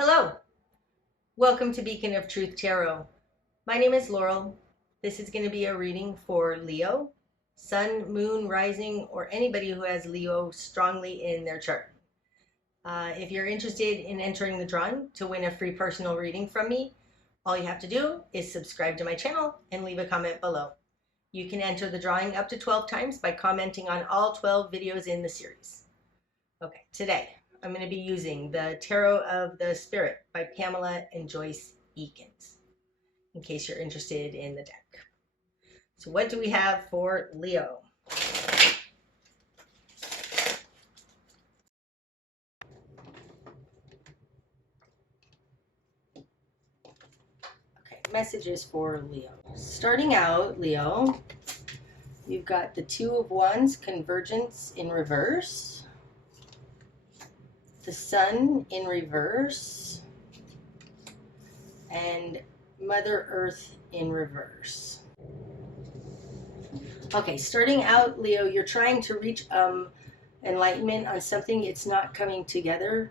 Hello, welcome to Beacon of Truth Tarot. My name is Laurel. This is going to be a reading for Leo, Sun, Moon, Rising, or anybody who has Leo strongly in their chart. If you're interested in entering the drawing to win a free personal reading from me, all you have to do is subscribe to my channel and leave a comment below. You can enter the drawing up to 12 times by commenting on all 12 videos in the series. Okay, today I'm going to be using the Tarot of the Spirit by Pamela and Joyce Eakins, in case you're interested in the deck. So what do we have for Leo? Okay, messages for Leo. Starting out, Leo, you've got the Two of Wands, Convergence in reverse. The Sun in reverse, and Mother Earth in reverse. Okay, starting out, Leo, you're trying to reach enlightenment on something. It's not coming together.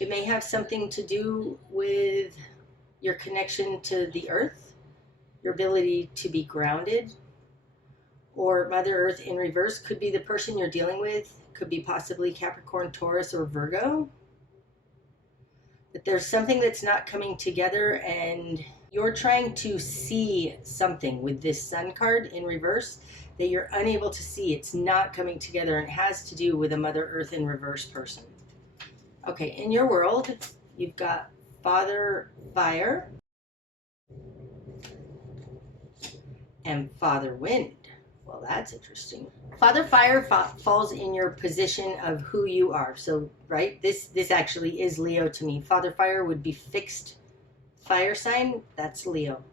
It may have something to do with your connection to the earth, your ability to be grounded, or Mother Earth in reverse could be the person you're dealing with. Could be possibly Capricorn, Taurus, or Virgo. But there's something that's not coming together and you're trying to see something with this Sun card in reverse that you're unable to see. It's not coming together and it has to do with a Mother Earth in reverse person. Okay, in your world, you've got Father Fire and Father Wind. Well, that's interesting. Father Fire falls in your position of who you are. So, right, this actually is Leo to me. Father Fire would be fixed fire sign. That's Leo.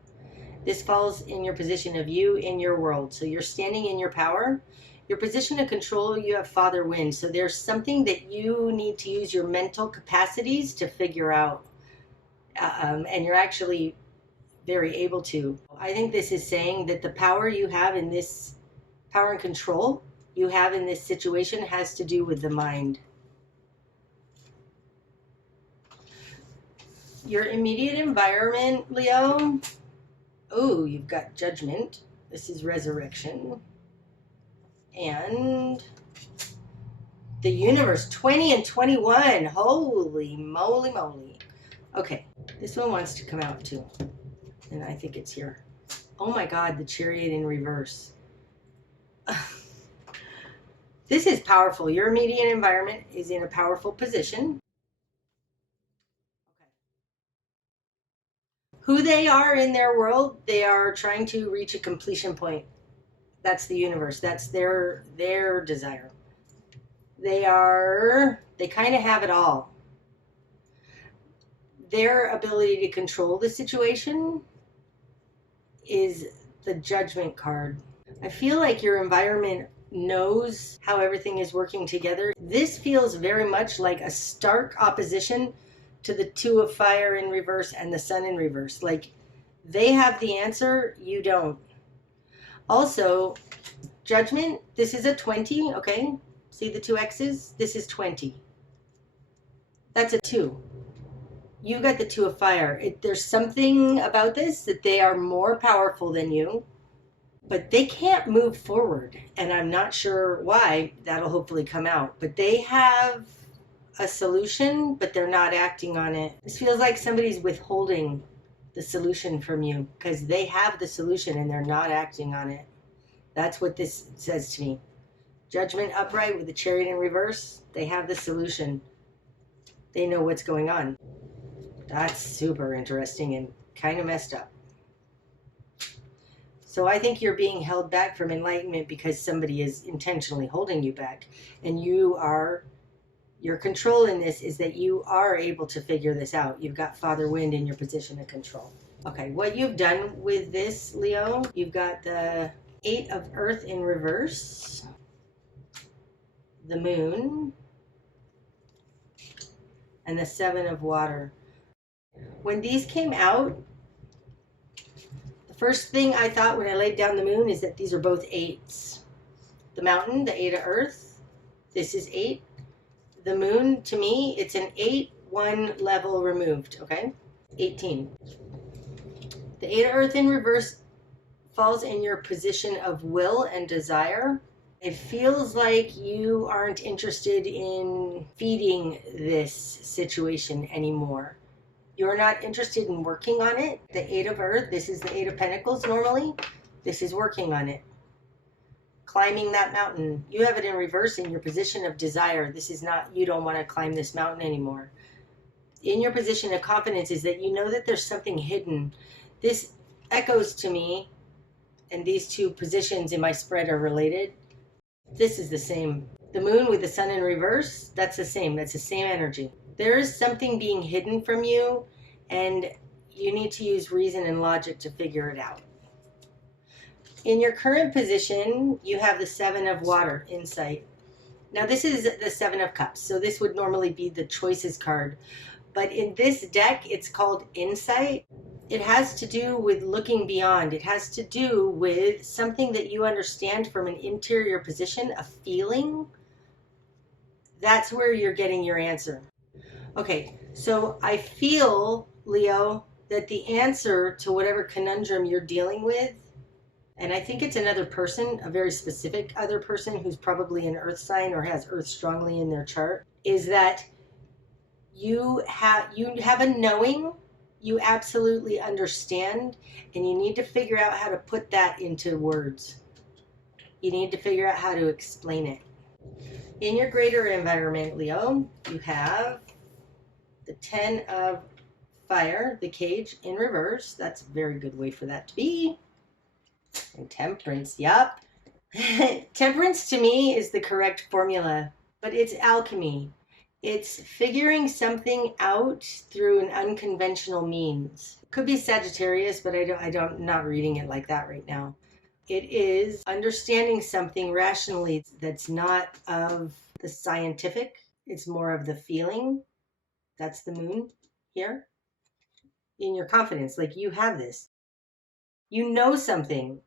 This falls in your position of you in your world. So you're standing in your power. Your position of control, you have Father Wind. So there's something that you need to use your mental capacities to figure out. And you're actually very able to. I think this is saying that the power you have in this power and control you have in this situation has to do with the mind. Your immediate environment, Leo. Oh, you've got Judgment. This is Resurrection. And the Universe, 20 and 21. Holy moly moly. Okay, this one wants to come out too. And I think it's here. Oh my God, the Chariot in reverse. This is powerful. Your immediate environment is in a powerful position. Okay. Who they are in their world, they are trying to reach a completion point. That's the universe. That's their desire. They kind of have it all. Their ability to control the situation is the Judgment card. I feel like your environment knows how everything is working together. This feels very much like a stark opposition to the Two of Fire in reverse and the Sun in reverse. Like they have the answer, you don't. Also, Judgment, this is a 20, okay? See the two X's? This is 20. That's a 2. You got the Two of Fire. There's something about this that they are more powerful than you, but they can't move forward. And I'm not sure why. That'll hopefully come out. But they have a solution, but they're not acting on it. This feels like somebody's withholding the solution from you because they have the solution and they're not acting on it. That's what this says to me. Judgment upright with the Chariot in reverse. They have the solution. They know what's going on. That's super interesting and kind of messed up. So I think you're being held back from enlightenment because somebody is intentionally holding you back. And your control in this is that you are able to figure this out. You've got Father Wind in your position of control. Okay, what you've done with this, Leo, you've got the 8 of Earth in reverse, the Moon, and the 7 of Water. When these came out, the first thing I thought when I laid down the Moon is that these are both 8s. The Mountain, the 8 of Earth, this is 8. The Moon, to me, it's an 8 one level removed, okay? 18. The Eight of Earth in reverse falls in your position of will and desire. It feels like you aren't interested in feeding this situation anymore. You're not interested in working on it. The Eight of Earth, this is the Eight of Pentacles normally. This is working on it. Climbing that mountain. You have it in reverse in your position of desire. This is not, you don't want to climb this mountain anymore. In your position of confidence is that you know that there's something hidden. This echoes to me, and these two positions in my spread are related. This is the same. The moon with the sun in reverse, that's the same. That's the same energy. There is something being hidden from you, and you need to use reason and logic to figure it out. In your current position, you have the Seven of Water, insight. Now this is the Seven of Cups, so this would normally be the choices card. But in this deck, it's called insight. It has to do with looking beyond. It has to do with something that you understand from an interior position, a feeling. That's where you're getting your answer. Okay, so I feel, Leo, that the answer to whatever conundrum you're dealing with, and I think it's another person, a very specific other person who's probably an earth sign or has earth strongly in their chart, is that you have a knowing. You absolutely understand, and you need to figure out how to put that into words. You need to figure out how to explain it. In your greater environment, Leo, you have the Ten of Fire, the Cage in reverse. That's a very good way for that to be. And Temperance, yep. Temperance to me is the correct formula, but it's alchemy. It's figuring something out through an unconventional means. Could be Sagittarius, but I'm not reading it like that right now. It is understanding something rationally that's not of the scientific. It's more of the feeling. That's the moon here. In your confidence, like you have this. You know something,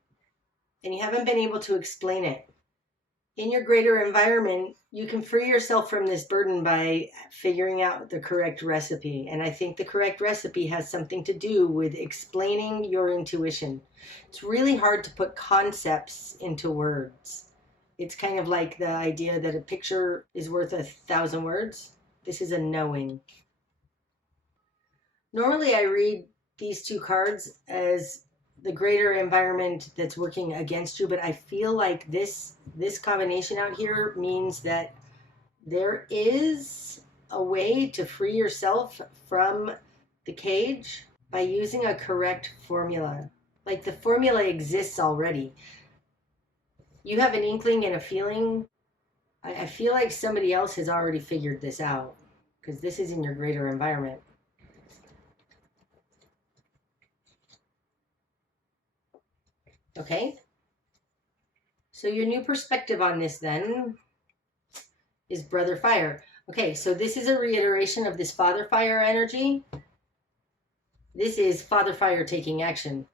and you haven't been able to explain it. In your greater environment, you can free yourself from this burden by figuring out the correct recipe. And I think the correct recipe has something to do with explaining your intuition. It's really hard to put concepts into words. It's kind of like the idea that a picture is worth 1,000 words. This is a knowing. Normally I read these two cards as the greater environment that's working against you, but I feel like this combination out here means that there is a way to free yourself from the cage by using a correct formula. Like the formula exists already. You have an inkling and a feeling. I feel like somebody else has already figured this out because this is in your greater environment. Okay, so your new perspective on this then is Brother Fire. Okay, so this is a reiteration of this Father Fire energy. This is Father Fire taking action.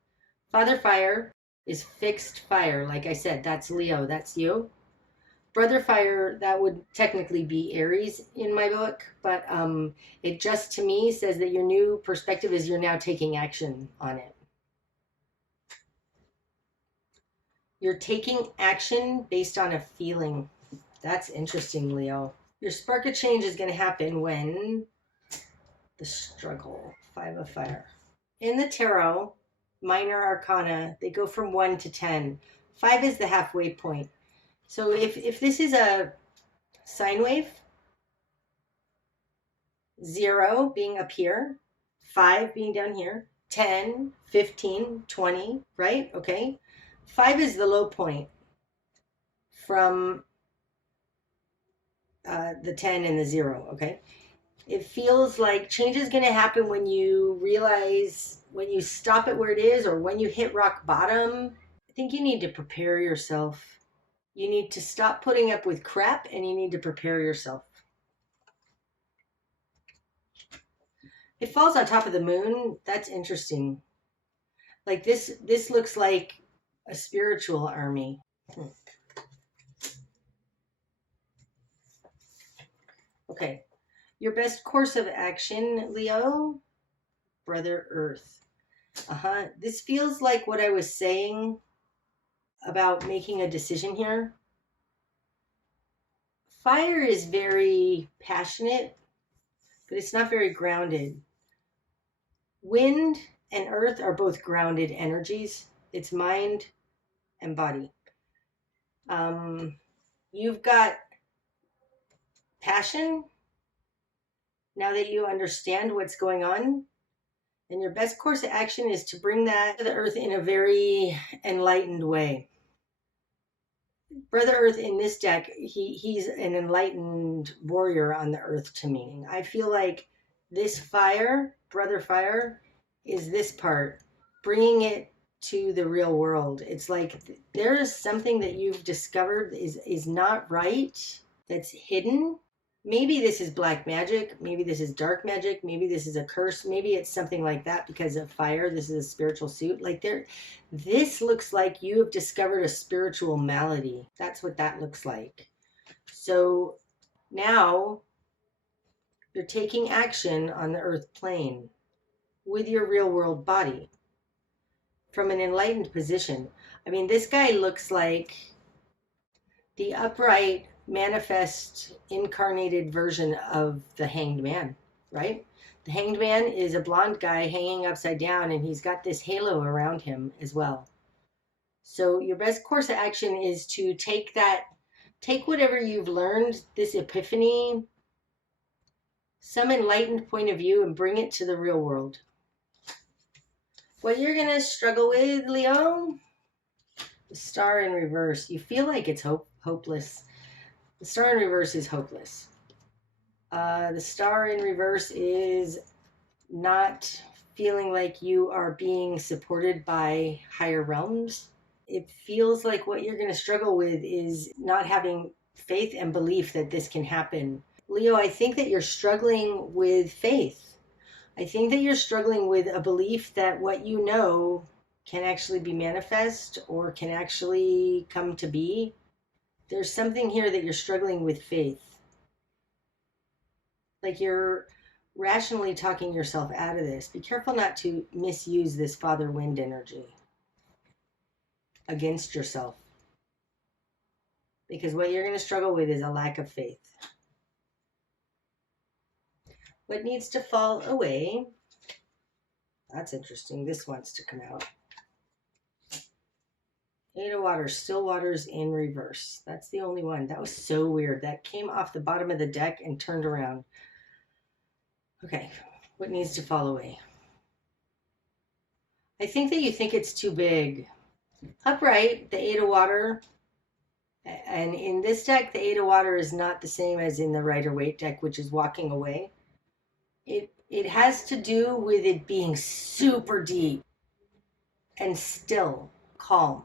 Father Fire is fixed fire. Like I said, that's Leo, that's you. Brother Fire, that would technically be Aries in my book, but it just to me says that your new perspective is you're now taking action on it. You're taking action based on a feeling. That's interesting, Leo. Your spark of change is going to happen when the struggle, Five of Fire. In the tarot, minor arcana, they go from 1 to 10. 5 is the halfway point. So if this is a sine wave, 0 being up here, 5 being down here, 10, 15, 20, right? Okay. 5 is the low point from the 10 and the 0, okay? It feels like change is going to happen when you realize, when you stop it where it is, or when you hit rock bottom. I think you need to prepare yourself. You need to stop putting up with crap, and you need to prepare yourself. It falls on top of the moon. That's interesting. Like this looks like a spiritual army. Okay. Your best course of action, Leo, Brother Earth. This feels like what I was saying about making a decision here. Fire is very passionate, but it's not very grounded. Wind and earth are both grounded energies. It's mind and body. You've got passion now that you understand what's going on. And your best course of action is to bring that to the earth in a very enlightened way. Brother Earth in this deck, he's an enlightened warrior on the earth to me. I feel like this fire, Brother Fire, is this part, bringing it to the real world. It's like there is something that you've discovered is not right, that's hidden. Maybe this is black magic, maybe this is dark magic, maybe this is a curse, maybe it's something like that because of fire. This is a spiritual suit. Like this looks like you have discovered a spiritual malady. That's what that looks like. So now you're taking action on the earth plane with your real world body from an enlightened position. I mean, this guy looks like the upright, manifest, incarnated version of the Hanged Man, right? The Hanged Man is a blonde guy hanging upside down, and he's got this halo around him as well. So your best course of action is to take whatever you've learned, this epiphany, some enlightened point of view, and bring it to the real world. What you're going to struggle with, Leo, the Star in reverse. You feel like it's hopeless. The Star in reverse is hopeless. The Star in reverse is not feeling like you are being supported by higher realms. It feels like what you're going to struggle with is not having faith and belief that this can happen. Leo, I think that you're struggling with faith. I think that you're struggling with a belief that what you know can actually be manifest or can actually come to be. There's something here that you're struggling with faith. Like you're rationally talking yourself out of this. Be careful not to misuse this Father Wind energy against yourself. Because what you're going to struggle with is a lack of faith. What needs to fall away? That's interesting. This wants to come out. Eight of Waters, Still Waters in reverse. That's the only one. That was so weird. That came off the bottom of the deck and turned around. Okay, what needs to fall away? I think that you think it's too big. Upright, the Eight of Water. And in this deck, the Eight of Water is not the same as in the Rider-Waite deck, which is walking away. It has to do with it being super deep and still, calm.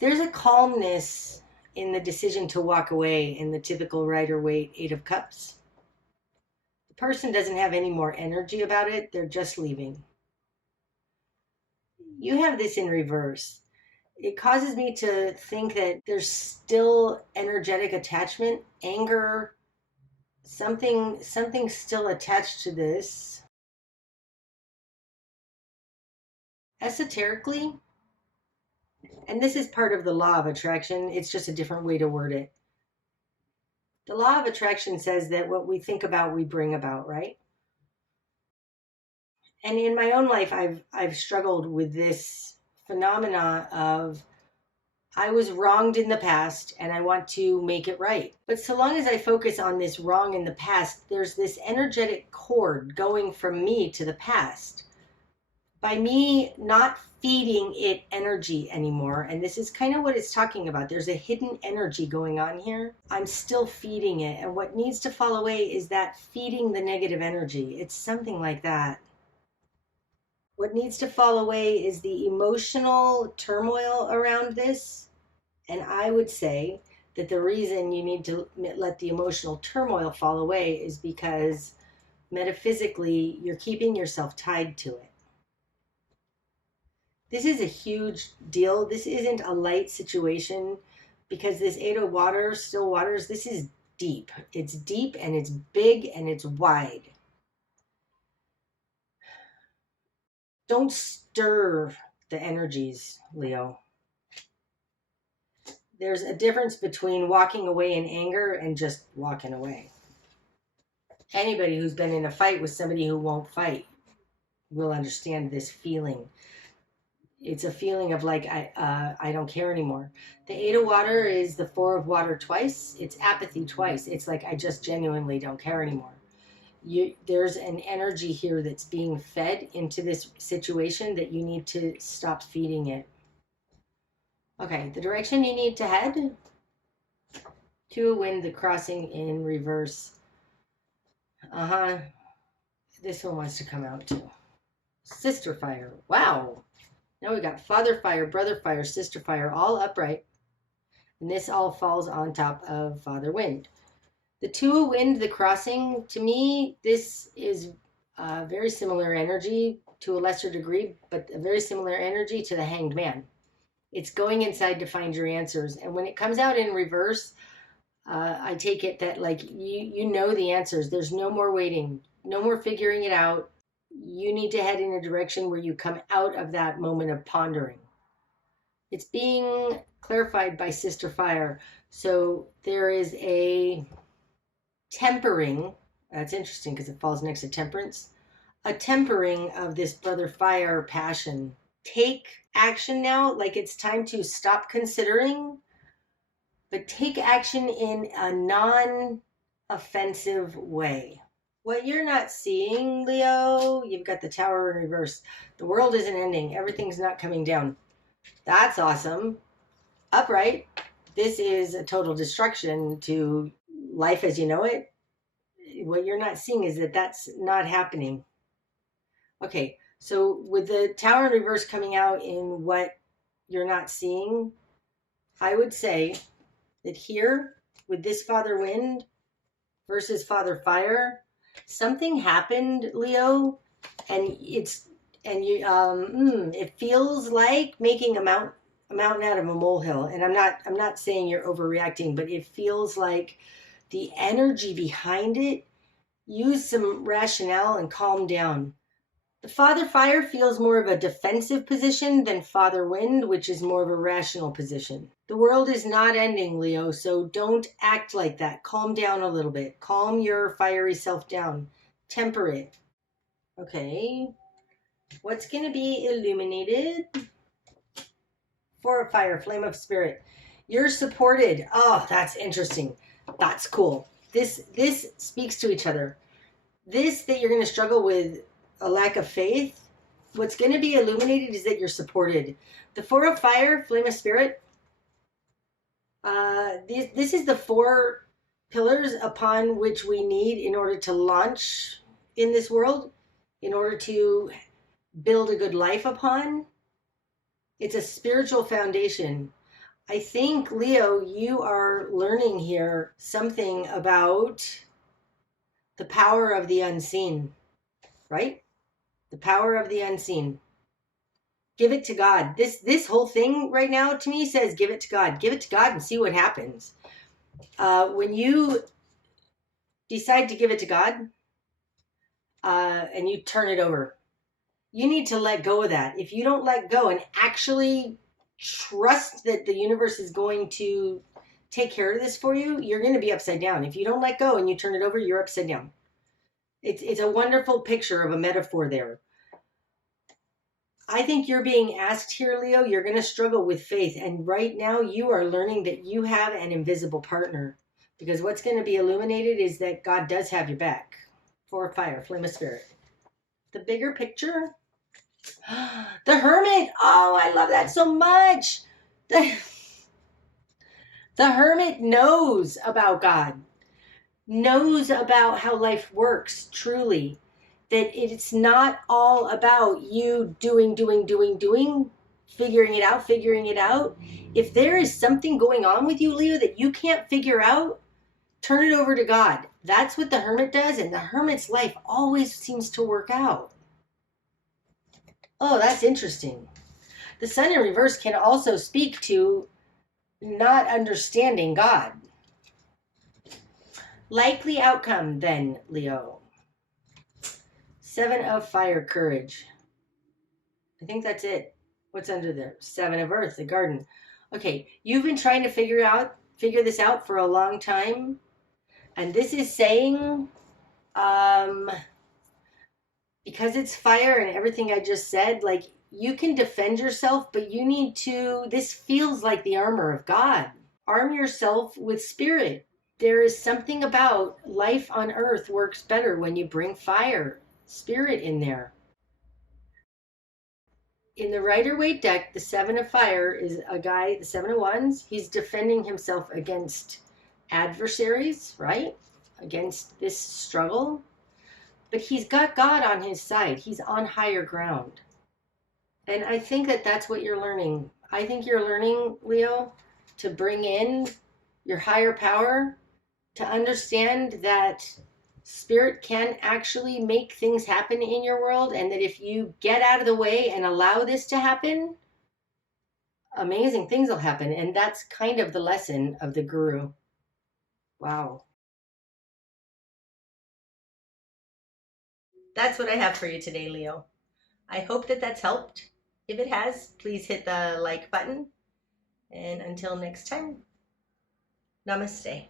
There's a calmness in the decision to walk away in the typical Rider-Waite Eight of Cups. The person doesn't have any more energy about it. They're just leaving. You have this in reverse. It causes me to think that there's still energetic attachment, anger, something still attached to this. Esoterically, and this is part of the law of attraction, it's just a different way to word it. The law of attraction says that what we think about, we bring about, right? And in my own life, I've struggled with this phenomena of I was wronged in the past and I want to make it right. But so long as I focus on this wrong in the past, there's this energetic cord going from me to the past. By me not feeding it energy anymore, and this is kind of what it's talking about. There's a hidden energy going on here. I'm still feeding it, and what needs to fall away is that feeding the negative energy. It's something like that. What needs to fall away is the emotional turmoil around this, and I would say that the reason you need to let the emotional turmoil fall away is because metaphysically you're keeping yourself tied to it. This is a huge deal. This isn't a light situation because this Eight of Waters, Still Waters, this is deep. It's deep and it's big and it's wide. Don't stir the energies, Leo. There's a difference between walking away in anger and just walking away. Anybody who's been in a fight with somebody who won't fight will understand this feeling. It's a feeling of like, I don't care anymore. The 8 of water is the 4 of water twice. It's apathy twice. It's like, I just genuinely don't care anymore. There's an energy here that's being fed into this situation that you need to stop feeding it. Okay, the direction you need to head. 2 of wind, the crossing in reverse. This one wants to come out too. Sister fire. Wow. Now we got father fire, brother fire, sister fire, all upright. And this all falls on top of father wind. The 2 of wind, the crossing, to me, this is a very similar energy to a lesser degree, but a very similar energy to the hanged man. It's going inside to find your answers. And when it comes out in reverse, I take it that like you know the answers. There's no more waiting, no more figuring it out. You need to head in a direction where you come out of that moment of pondering. It's being clarified by sister fire. So there is a tempering. That's interesting because it falls next to temperance. A tempering of this brother fire passion. Take action now. Like it's time to stop considering, but take action in a non-offensive way. What you're not seeing, Leo, you've got the Tower in reverse. The world isn't ending. Everything's not coming down. That's awesome. Upright. This is a total destruction to life as you know it. What you're not seeing is that that's not happening. Okay, so with the Tower in reverse coming out in what you're not seeing, I would say that here with this father wind versus father fire, something happened, Leo, and it feels like making a mountain out of a molehill. And I'm not saying you're overreacting, but it feels like the energy behind it. Use some rationale and calm down. The father fire feels more of a defensive position than father wind, which is more of a rational position. The world is not ending, Leo, so don't act like that. Calm down a little bit. Calm your fiery self down. Temper it. Okay. What's going to be illuminated? 4 of fire, flame of spirit. You're supported. Oh, that's interesting. That's cool. This speaks to each other. This that you're going to struggle with a lack of faith, what's going to be illuminated is that you're supported. The 4 of fire, flame of spirit, this is the 4 pillars upon which we need in order to launch in this world, in order to build a good life upon. It's a spiritual foundation. I think, Leo, you are learning here something about the power of the unseen, right? The power of the unseen. Give it to God. This whole thing right now to me says give it to God. Give it to God and see what happens. When you decide to give it to God and you turn it over, you need to let go of that. If you don't let go and actually trust that the universe is going to take care of this for you, you're going to be upside down. If you don't let go and you turn it over, you're upside down. It's a wonderful picture of a metaphor there. I think you're being asked here, Leo, you're going to struggle with faith. And right now you are learning that you have an invisible partner. Because what's going to be illuminated is that God does have your back. 4 of fire, flame of spirit. The bigger picture. The Hermit. Oh, I love that so much. The Hermit knows about God. Knows about how life works, truly. That it's not all about you doing, figuring it out. If there is something going on with you, Leo, that you can't figure out, turn it over to God. That's what the Hermit does, and the Hermit's life always seems to work out. Oh, that's interesting. The Sun in reverse can also speak to not understanding God. Likely outcome then, Leo. 7 of Fire, courage. I think that's it. What's under there? 7 of Earth, the garden. Okay, you've been trying to figure this out for a long time. And this is saying, because it's fire and everything I just said, like, you can defend yourself, but you need to, this feels like the armor of God. Arm yourself with spirit. There is something about life on earth works better when you bring fire, spirit in there. In the Rider-Waite deck, the 7 of Fire is a guy, the 7 of Wands. He's defending himself against adversaries, right? Against this struggle. But he's got God on his side. He's on higher ground. And I think that that's what you're learning. I think you're learning, Leo, to bring in your higher power, to understand that spirit can actually make things happen in your world, and that if you get out of the way and allow this to happen, amazing things will happen. And that's kind of the lesson of the guru. Wow. That's what I have for you today, Leo. I hope that that's helped. If it has, please hit the like button. And until next time, namaste.